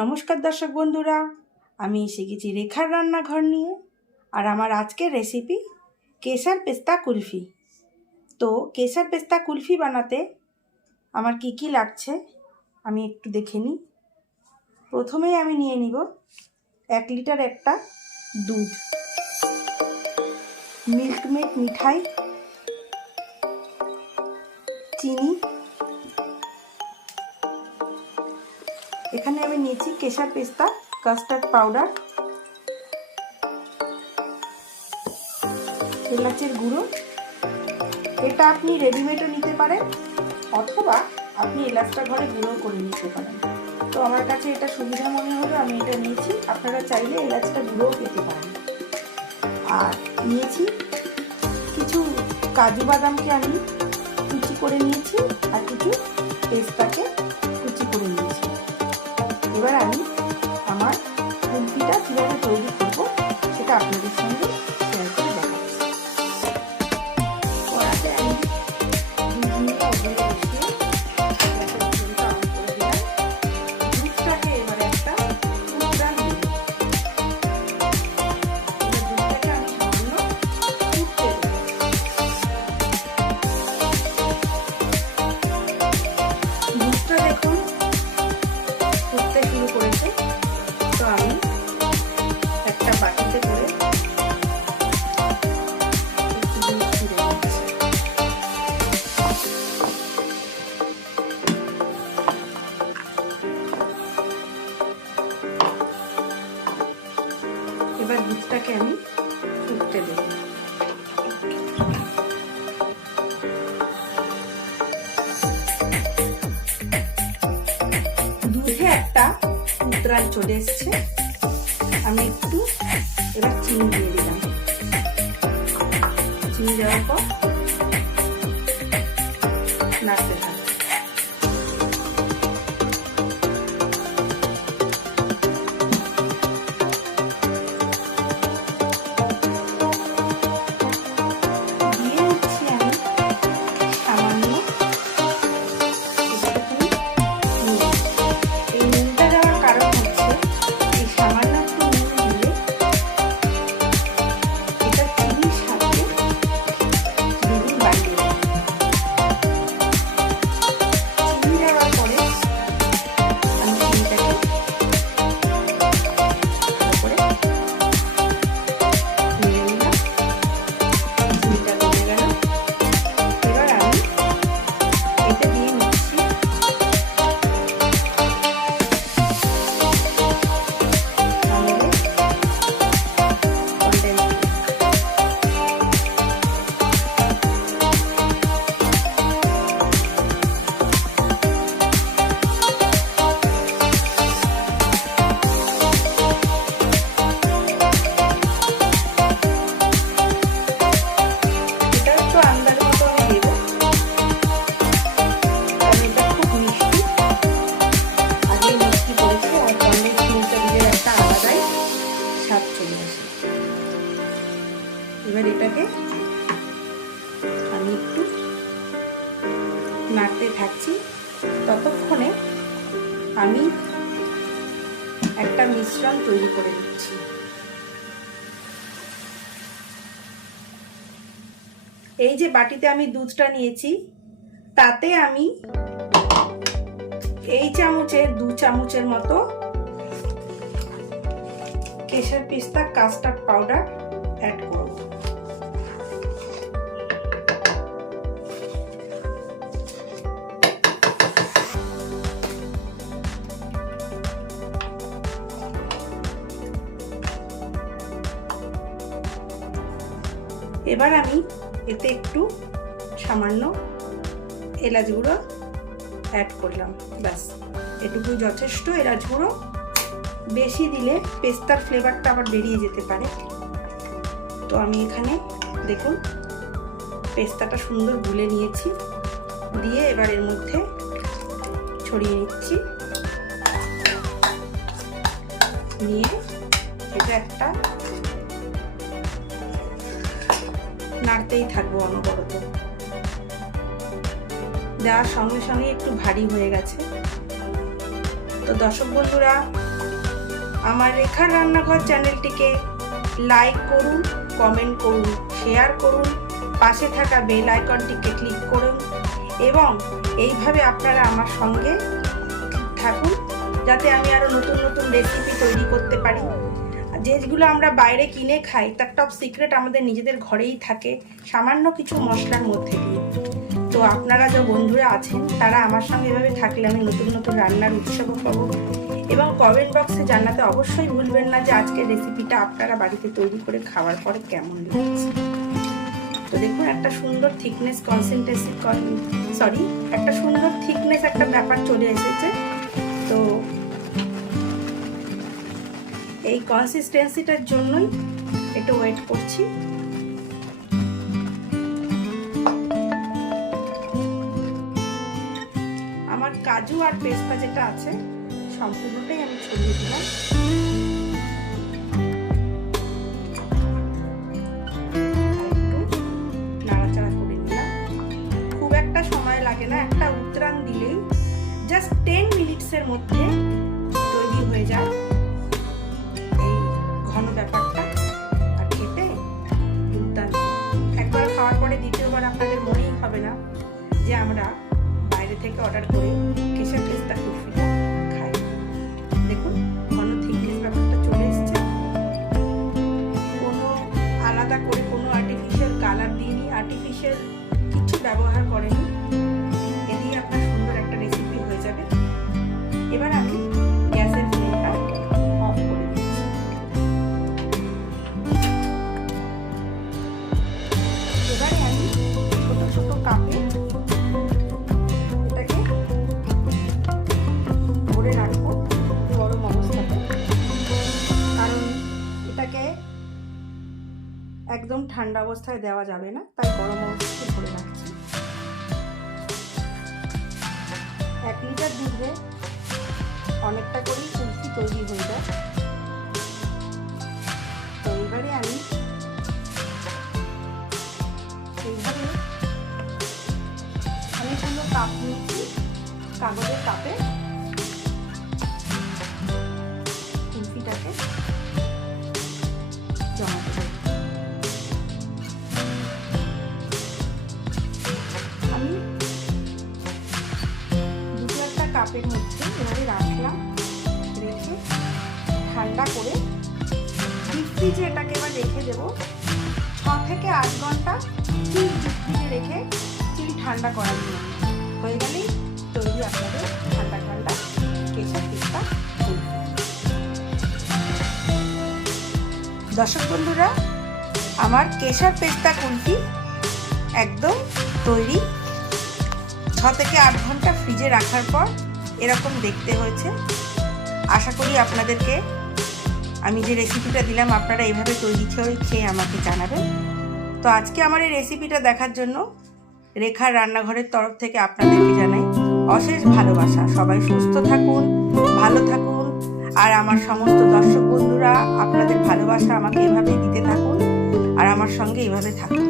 নমস্কার দর্শক বন্ধুরা, আমি এসে গেছি রেখার রান্নাঘর নিয়ে আর আমার আজকের রেসিপি কেশর পেস্তা কুলফি। তো কেশর পেস্তা কুলফি বানাতে আমার কি কি লাগছে আমি একটু দেখে নিই। প্রথমেই আমি নিয়ে নিব এক লিটার একটা দুধ, মিল্কমেড মিঠাই, চিনি এখানে আমি নিয়েছি কেশর পেস্তা, কাস্টার্ড পাউডার, এলাচের গুঁড়ো। এটা আপনি রেডিমেডও নিতে পারেন, অথবা আপনি এলাচটা ঘরে গুঁড়ো করে নিতে পারেন। তো আমার কাছে এটা সুবিধা মনে হলো, আমি এটা নিয়েছি। আপনারা চাইলে এলাচটা গুঁড়োও পেতে পারেন। আর নিয়েছি কিছু কাজু বাদামকে আমি কুচি করে নিয়েছি, আর কিছু পেস্তাকে দুধটাকে আমি ফুটতে দেব। দুধে একটা উতরাল চলে এসছে। আমি একটু এবার চিনি দিয়ে দিলাম। চিনি দেওয়ার পর নাড়তে স্বাদ চলে আসে। এবার এটাকে আমি একটু নাড়তে থাকছি। ততক্ষণে আমি একটা মিশ্রণ তৈরি করে দিচ্ছি এই যে বাটিতে আমি দুধটা নিয়েছি, তাতে আমি এই চামচের দু চামচের মতো কেশর পিস্তা, কাস্টার্ড পাউডার অ্যাড করব। এবার আমি এতে একটু সামান্য এলাচ গুঁড়ো অ্যাড করলাম, ব্যাস। এটুকুই যথেষ্ট এলাচ গুঁড়ো। বেশি দিলে পেস্তার ফ্লেভারটা আবার বেরিয়ে যেতে পারে। তো আমি এখানে দেখুন, পেস্তাটা সুন্দর গুলে নিয়েছি। দিয়ে এবার এর মধ্যে ছড়িয়ে নিচ্ছি। নিয়ে এটা একটা নাড়তেই থাকব অনবরত। দেওয়ার সঙ্গে সঙ্গে একটু ভারী হয়ে গেছে। তো দর্শক বন্ধুরা আমার রেখার রান্নাঘর চ্যানেলটিকে লাইক করুন, কমেন্ট করুন, শেয়ার করুন, পাশে থাকা বেল আইকনটিকে ক্লিক করুন এবং এইভাবে আপনারা আমার সঙ্গে থাকুন যাতে আমি আরও নতুন নতুন রেসিপি তৈরি করতে পারি। যেগুলো আমরা বাইরে কিনে খাই, তার টপ সিক্রেট আমাদের নিজেদের ঘরেই থাকে, সামান্য কিছু মশলার মধ্যে দিয়ে। তো আপনারা যে বন্ধুরা আছেন, তারা আমার সঙ্গে এভাবে থাকলে আমি নতুন নতুন রান্নার উৎসবও পাবো। এবং কমেন্ট বক্সে জানাতে অবশ্যই ভুলবেন না যে আজকের রেসিপিটা আপনারা বাড়িতে তৈরি করে খাওয়ার পরে কেমন লাগছে। তো দেখুন, একটা সুন্দর থিকনেস কনসেন্ট্রেসি সরি একটা সুন্দর থিকনেস একটা ব্যাপার চলে এসেছে। তো এই কনসিস্টেন্সিটার জন্যই একটু ওয়েট করছি। আমার কাজু আর পেস্তা যেটা আছে সম্পূর্ণটাই আমি ছড়িয়ে দিলাম। নাড়াচাড়া খুব একটা সময় লাগে না, একটা উত্তরাণ দিলেই জাস্ট টেন মিনিটসের মধ্যে তৈরি হয়ে যায়। আলাদা করে কোনো আর্টিফিশিয়াল কালার দিইনি আর্টিফিশিয়াল কিছু ব্যবহার করেনি। এদিকে আপনার সুন্দর একটা রেসিপি হয়ে যাবে। এবার আমি ঠান্ডা অবস্থায় দেওয়া যাবে না, তাই গরম অবস্থায় ভরে রাখছি। এক লিটার দুধে অনেকটা করেই কুলফি তৈরি হয়ে যায়। তো এবারে আমি এইভাবে অনেকগুলো কাপ নিয়েছি, কাগজের কাপে। ফ্রিজে এটাকে এবার রেখে দেবো। ছ থেকে আট ঘণ্টা ডিপ ফ্রিজে রেখে চিল ঠান্ডা করার জন্য। হয়ে গেলেই তৈরি আপনাদের ঠান্ডা ঠান্ডা কেশর পিস্তা দর্শক বন্ধুরা, আমার কেশার পেস্তা কুলফি একদম তৈরি। ছ থেকে আট ঘণ্টা ফ্রিজে রাখার পর এরকম দেখতে হয়েছে। আশা করি আপনাদেরকে আমি যে রেসিপিটা দিলাম, আপনারা এইভাবে তৈরি খেয়ে আমাকে জানাবেন। তো আজকে আমার এই রেসিপিটা দেখার জন্য রেখার রান্নাঘরের তরফ থেকে আপনাদেরকে জানাই অশেষ ভালোবাসা। সবাই সুস্থ থাকুন, ভালো থাকুন, আর আমার সমস্ত দর্শক বন্ধুরা, আপনাদের ভালোবাসা আমাকে এভাবেই দিতে থাকুন, আর আমার সঙ্গে এভাবে থাকুন।